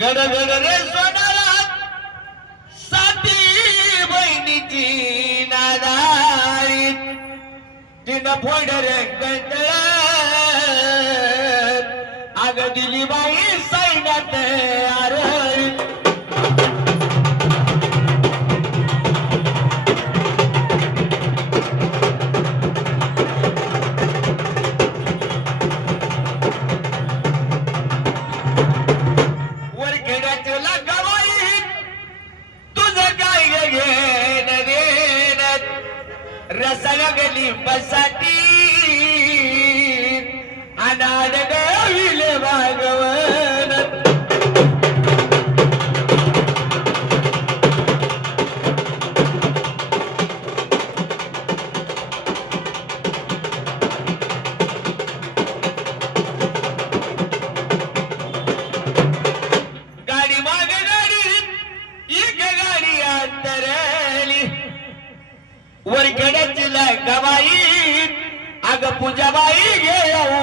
गडगड रे सोनाला साती बहिणीची नादाई तिनं फोड रे गंडळ आग दिली बाई सैनात घेण देण. रसाला गेली बसाठी अग पूजाबाई घे ये